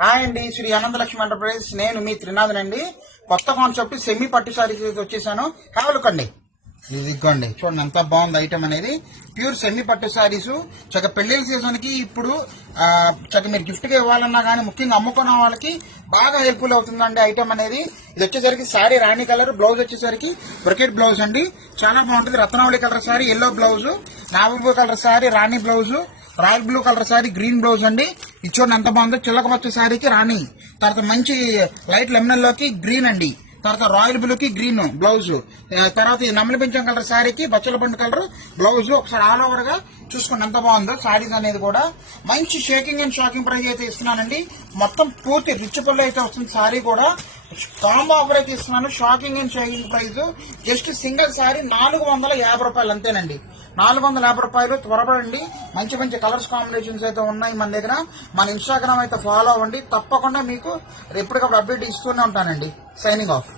Hi అండి, Shri Ananthalakshmi enterprises. నేను మీ త్రినాథన్ అండి. కొత్త కాన్సెప్ట్ సెమీ పట్టు సారీస్ వచ్చేసాను. హ్యావ్ లుక్ అండి. ఇది ఇదిగోండి, చూడండి ఎంత బాగుంది ఐటమ్ అనేది. ప్యూర్ సెమీ పట్టు సారీస్. చక్కగా పెళ్లిళ్ళ సీజన్ కి ఇప్పుడు చక్కగా మీరు గిఫ్ట్ గా ఇవ్వాలన్నా కానీ, ముఖ్యంగా అమ్ముకున్న వాళ్ళకి బాగా హెల్ప్ఫుల్ అవుతుందండి ఐటమ్ అనేది. ఇది వచ్చేసరికి సారీ రాణి కలర్, బ్లౌజ్ వచ్చేసరికి బ్రొకెట్ బ్లౌజ్ అండి. చాలా బాగుంటుంది. రత్నావళి colour sari yellow blouse, navy colour sari రాణి blouse, royal blue colour sari green blouse అండి. ఇది చూడండి ఎంత బాగుందో. చిల్లక పచ్చ సారీకి రాణి, తర్వాత మంచి లైట్ లెమన్ లోకి గ్రీన్ అండి, తర్వాత రాయల్ బ్లూ కి గ్రీన్ బ్లౌజ్, తర్వాత నమ్మలి పెంచం కలర్ సారీకి బచ్చల పండు కలర్ బ్లౌజ్. ఒకసారి ఆల్ ఓవర్ గా చూసుకోండి ఎంత బాగుందో సారీస్ అనేది కూడా. మంచి షేకింగ్ అండ్ షాకింగ్ ప్రైస్ అయితే ఇస్తున్నానండి. మొత్తం పూర్తి రిచ్ పళ్ళు అయితే వస్తుంది. సారీ కూడా కాంబో ఆఫర్ అయితే ఇస్తున్నాను. Shocking and shaking price just single sorry 450 రూపాయలు అంతేనండి. 450 రూపాయలు. త్వరపడండి. మంచి మంచి కలర్స్ కాంబినేషన్స్ అయితే ఉన్నాయి మన దగ్గర. మన ఇన్స్టాగ్రామ్ అయితే ఫాలో అవ్వండి. తప్పకుండా మీకు ఎప్పటికప్పుడు అప్డేట్ ఇస్తూనే ఉంటానండి. Signing off.